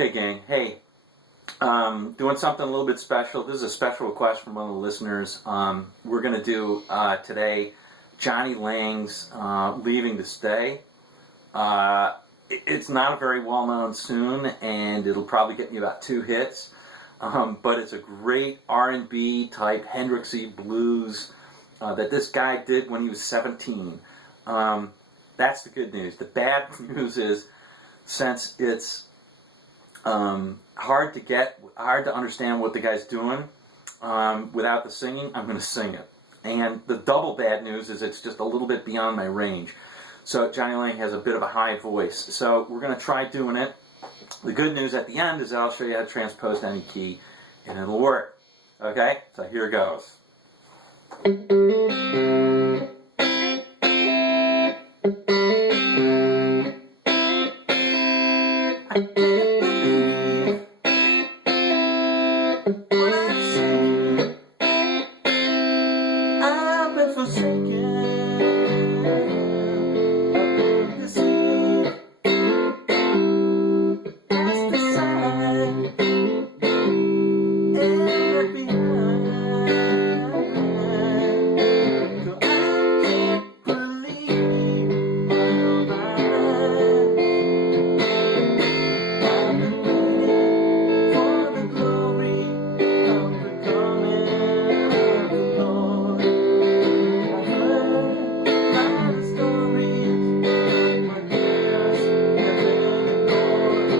Okay, gang. Hey, doing something a little bit special. This is a special request from one of the listeners. We're going to do today Jonny Lang's Leaving to Stay. It's not a very well-known tune, and it'll probably get me about 2 hits. But it's a great R&B type Hendrix-y blues that this guy did when he was 17. That's the good news. The bad news is, since it's hard to understand what the guy's doing without the singing, I'm going to sing it. And the double bad news is it's just a little bit beyond my range. So Jonny Lang has a bit of a high voice. So we're going to try doing it. The good news at the end is that I'll show you how to transpose any key, and it'll work. Okay? So here it goes. I can't believe what I've seen. I've been forsaken. I've been deceived. Past the side and left behind. So I can't believe my mind. I've been waiting for the glory of the coming of the Lord. I've heard a lot of stories, but my ears have been ignored.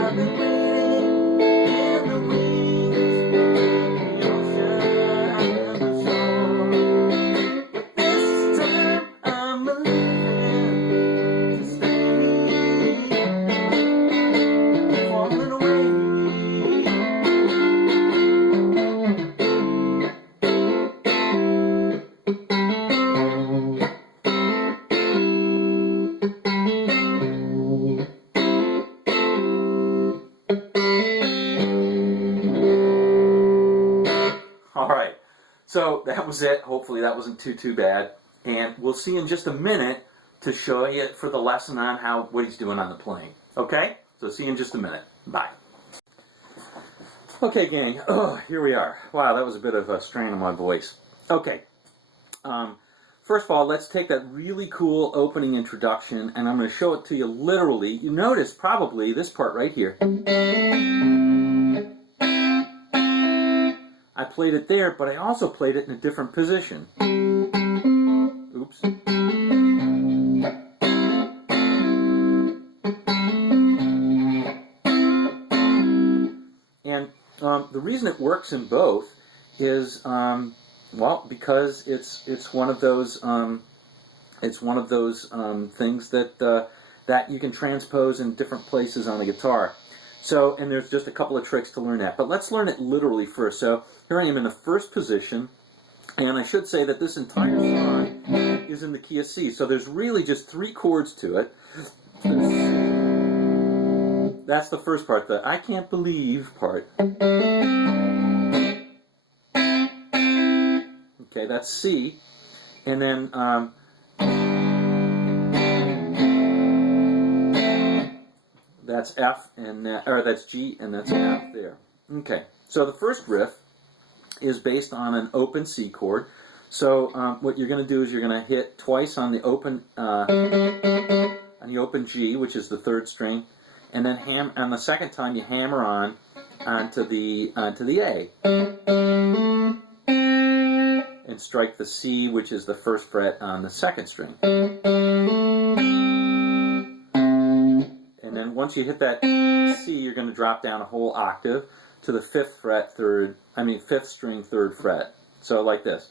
I've been waiting in the wings, in the ocean and the shore. But this time I'm leaving to stay, falling away. Alright, so that was it. Hopefully that wasn't too bad. And we'll see in just a minute to show you for the lesson on what he's doing on the playing. Okay? So see you in just a minute. Bye. Okay, gang. Oh, here we are. Wow, that was a bit of a strain on my voice. Okay. First of all, let's take that really cool opening introduction, and I'm going to show it to you literally. You notice probably this part right here. I played it there, but I also played it in a different position. Oops. And the reason it works in both is, well, because it's one of those things that you can transpose in different places on the guitar. So, and there's just a couple of tricks to learn that. But let's learn it literally first. So here I am in the first position, and I should say that this entire song is in the key of C. So there's really just 3 chords to it. That's the first part, the I can't believe part. Okay, that's C. And then that's F, and or that's G, and that's F there. Okay, so the first riff is based on an open C chord. So what you're going to do is you're going to hit twice on the open G, which is the 3rd string, and then on the second time you hammer onto the A, and strike the C, which is the 1st fret on the 2nd string. And then once you hit that C, you're going to drop down a whole octave to the 5th string 3rd fret. So like this.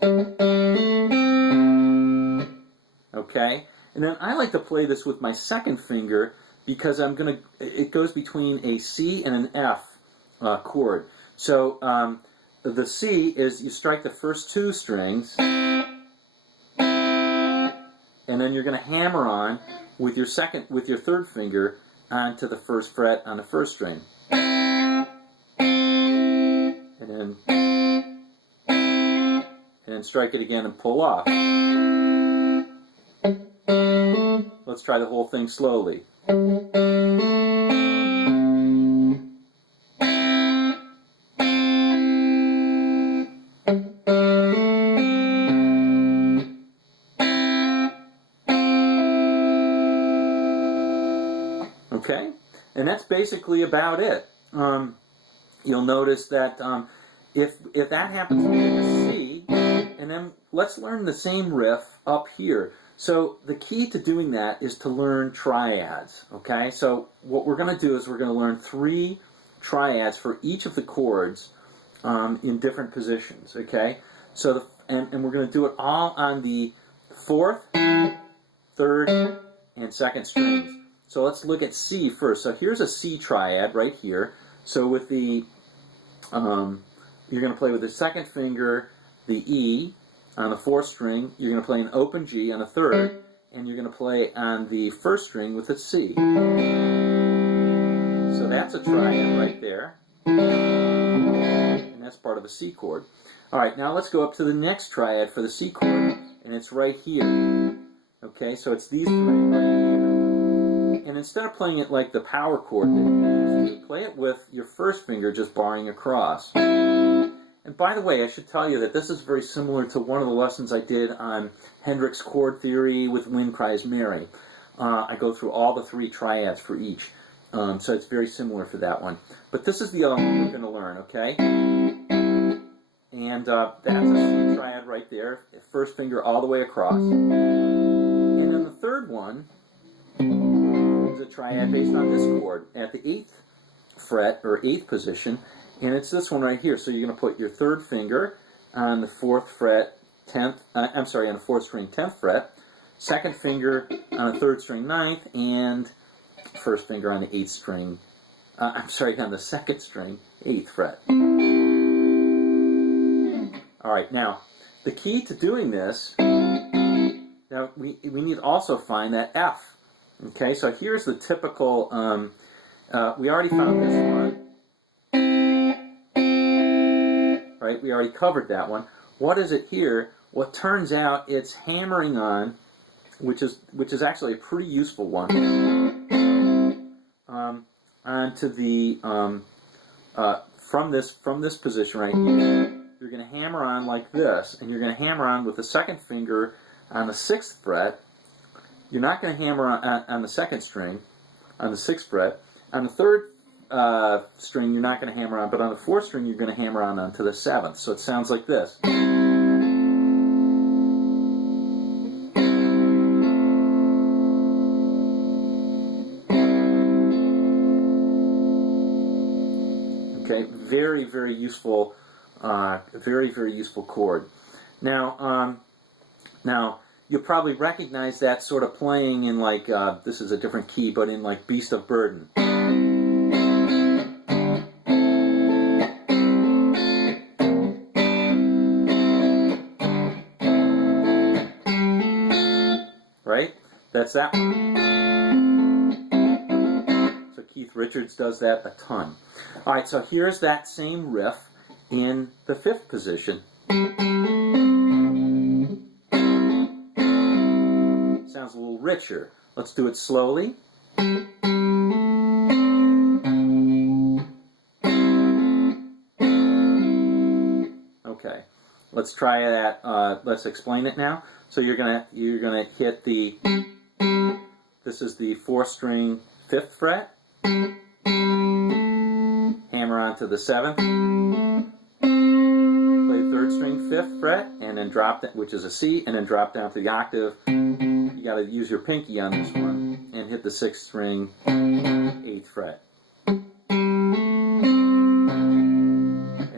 Okay? And then I like to play this with my 2nd finger because it goes between a C and an F chord. So the C is you strike the first 2 strings, and then you're going to hammer on with your 3rd finger onto the 1st fret on the 1st string, and then strike it again and pull off. Let's try the whole thing slowly. Okay, and that's basically about it. You'll notice that if that happens to be a C, and then let's learn the same riff up here. So the key to doing that is to learn triads, okay? So what we're going to do is we're going to learn 3 triads for each of the chords in different positions, okay? So and we're going to do it all on the 4th, 3rd, and 2nd strings. So let's look at C first. So here's a C triad right here. So with the you're going to play with the 2nd finger, the E on the 4th string. You're going to play an open G on the 3rd, and you're going to play on the 1st string with a C. So that's a triad right there, and that's part of a C chord. All right, now let's go up to the next triad for the C chord, and it's right here. Okay, so it's these 3 right here. And instead of playing it like the power chord that you used to, play it with your 1st finger just barring across. And by the way, I should tell you that this is very similar to one of the lessons I did on Hendrix-chord theory with Wind Cries Mary. I go through all the 3 triads for each. So it's very similar for that one. But this is the other one we're going to learn, okay? And that's a C triad right there. 1st finger all the way across. And then the 3rd one is a triad based on this chord at the 8th fret or 8th position, and it's this one right here. So you're going to put your 3rd finger on the 4th fret, 10th. On the 4th string, 10th fret. 2nd finger on the 3rd string, 9th, and 1st finger on the 8th string. On the 2nd string, 8th fret. All right, now the key to doing this. Now we need to also find that F. Okay, so here's the typical, we already found this one, right? We already covered that one. What is it here? Well, it turns out it's hammering on, which is actually a pretty useful one, onto the, from this position right here. You're going to hammer on like this, and you're going to hammer on with the 2nd finger on the 6th fret. You're not going to hammer on the 2nd string, on the 6th fret. On the 3rd string, you're not going to hammer on, but on the 4th string, you're going to hammer on onto the 7th. So it sounds like this. Okay, very, very useful, very, very useful chord. Now, you'll probably recognize that sort of playing in like, this is a different key, but in like Beast of Burden. Right? That's that one. So Keith Richards does that a ton. All right, so here's that same riff in the 5th position. Sounds a little richer. Let's do it slowly. Okay, let's try that. Let's explain it now. So you're gonna hit the. This is the 4th string, 5th fret. Hammer onto the 7th. Play 3rd string, 5th fret, and then drop that, which is a C, and then drop down to the octave. You got to use your pinky on this one and hit the 6th string, 8th fret. And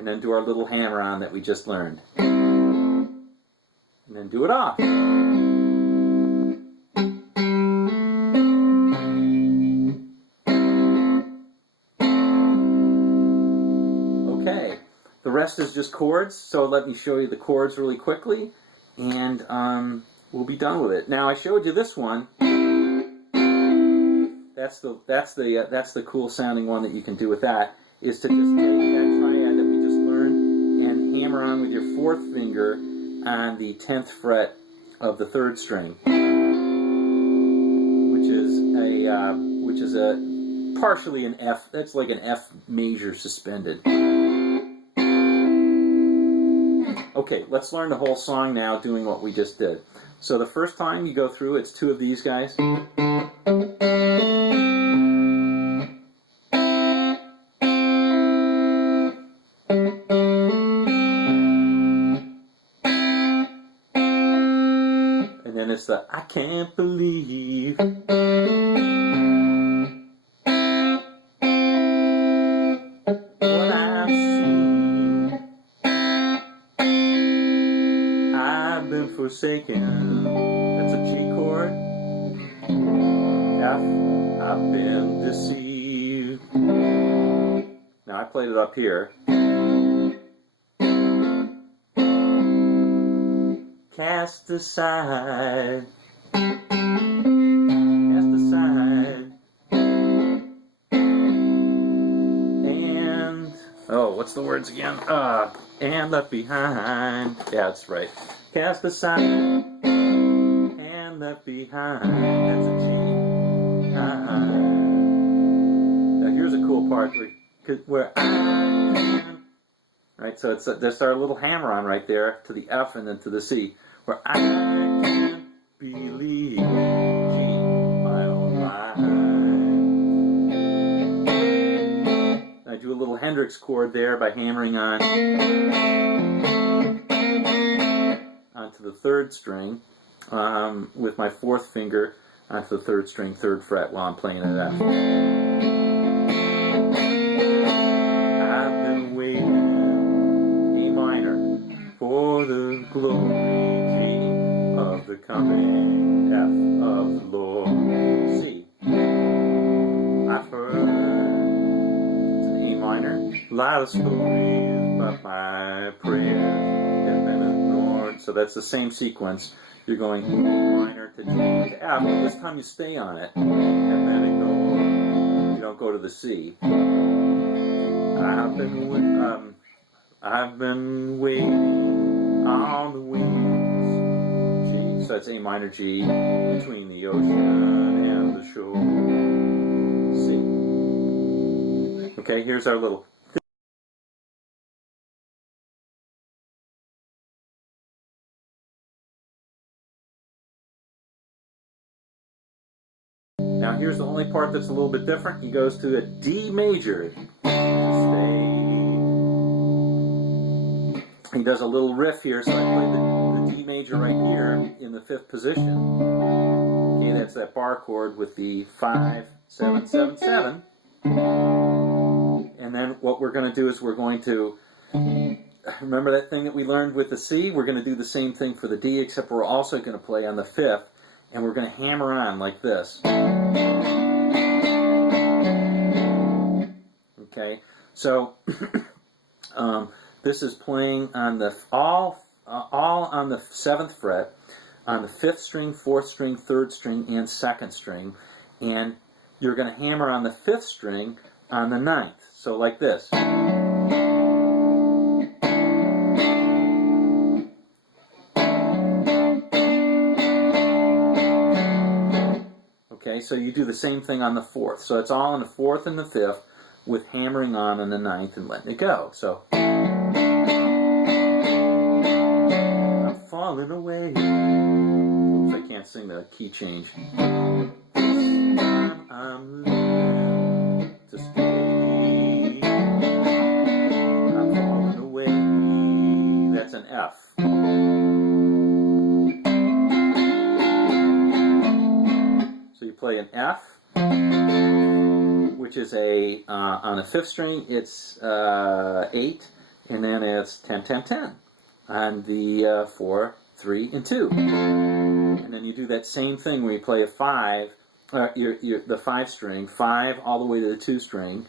then do our little hammer on that we just learned. And then do it off. Okay, the rest is just chords, so let me show you the chords really quickly, and we'll be done with it. Now I showed you this one. That's the cool sounding one that you can do with that, is to just take that triad that we just learned and hammer on with your 4th finger on the 10th fret of the 3rd string, which is a partially an F. That's like an F major suspended. Okay, let's learn the whole song now doing what we just did. So the first time you go through, it's 2 of these guys. it's the I can't believe. What I've seen. I've been forsaken. That's a G chord. F. I've been deceived. Now I played it up here. Cast aside. Cast aside. And oh, what's the words again? And left behind. Yeah, that's right. Cast aside and left behind. That's a G. Now here's a cool part where I can. Right, so it's there's our little hammer on right there to the F and then to the C, where I can't believe G, my own mind. I do a little Hendrix-chord there by hammering onto the third string with my fourth finger onto the third string, third fret while I'm playing at F. I've been waiting, A minor, for the glory, G, of the coming, F of the Lord, C. I've heard, it's an A minor, a lot of stories, but my prayers have been ignored. So that's the same sequence. You're going A minor to G to F, but this time you stay on it, and then ignore. You don't go to the C. I've been waiting on the wings, G. So it's A minor G between the ocean and the shore, C. Okay, here's our little. Now here's the only part that's a little bit different. He goes to a D major to stay. He does a little riff here, so I play the D major right here in the 5th position. Okay, that's that bar chord with the 5, 7, 7, 7. And then what we're going to do is we're going to, remember that thing that we learned with the C? We're going to do the same thing for the D, except we're also going to play on the 5th, and we're going to hammer on like this. Okay, so this is playing on the all on the 7th fret, on the 5th string, 4th string, 3rd string, and 2nd string, and you're going to hammer on the 5th string on the 9th. So like this. Okay, so you do the same thing on the 4th. So it's all on the 4th and the 5th with hammering on the 9th and letting it go. So I'm falling away. Oops, I can't sing the key change. I'm learning to stay. I'm falling away. That's an F. So you play an F, which is a, on the 5th string, it's 8, and then it's 10, 10, 10. On the 4, 3, and 2. And then you do that same thing where you play a 5, the 5 string, 5 all the way to the 2 string,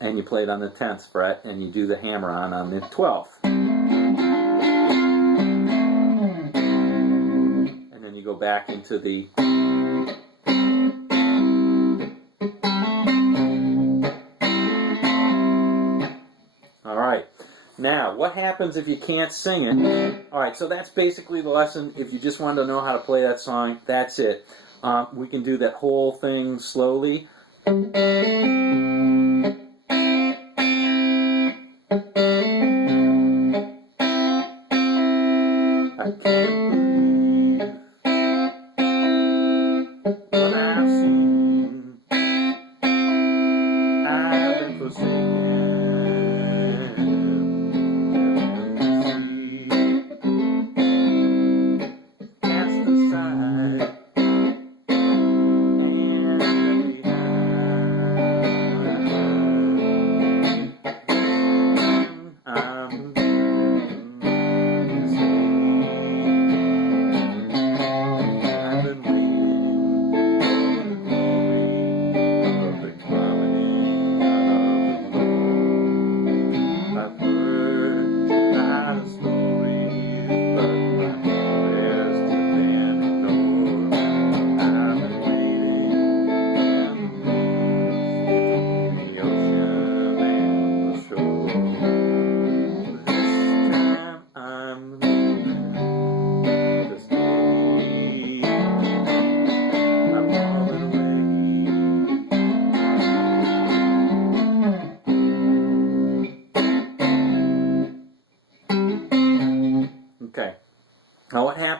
and you play it on the 10th fret, and you do the hammer on the 12th. And then you go back into the Alright, now what happens if you can't sing it? Alright, so that's basically the lesson. If you just wanted to know how to play that song, that's it. We can do that whole thing slowly. I can't believe what I've seen. I've been forsaken. Cast aside.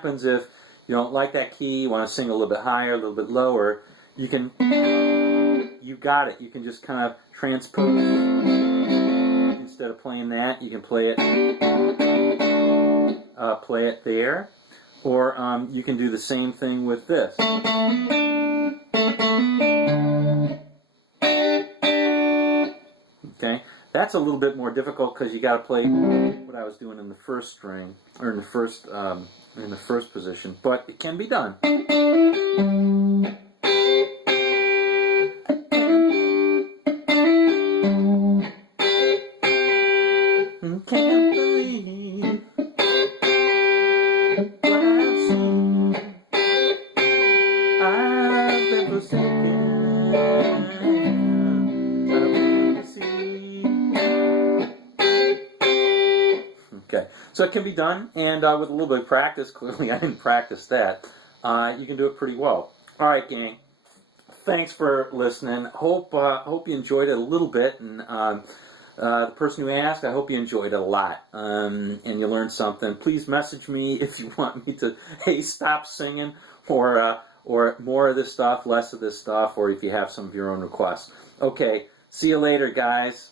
happens if you don't like that key, you want to sing a little bit higher, a little bit lower, you got it. You can just kind of transpose. Instead of playing that, you can play it there. Or you can do the same thing with this. Okay, that's a little bit more difficult because you got to play what I was doing in the first string, or in the first position. But it can be done. Can't believe what I've seen. I've been forsaken. Okay, so it can be done, and with a little bit of practice, clearly I didn't practice that, you can do it pretty well. All right, gang, thanks for listening. Hope you enjoyed it a little bit, and the person who asked, I hope you enjoyed it a lot, and you learned something. Please message me if you want me to, hey, stop singing, or more of this stuff, less of this stuff, or if you have some of your own requests. Okay, see you later, guys.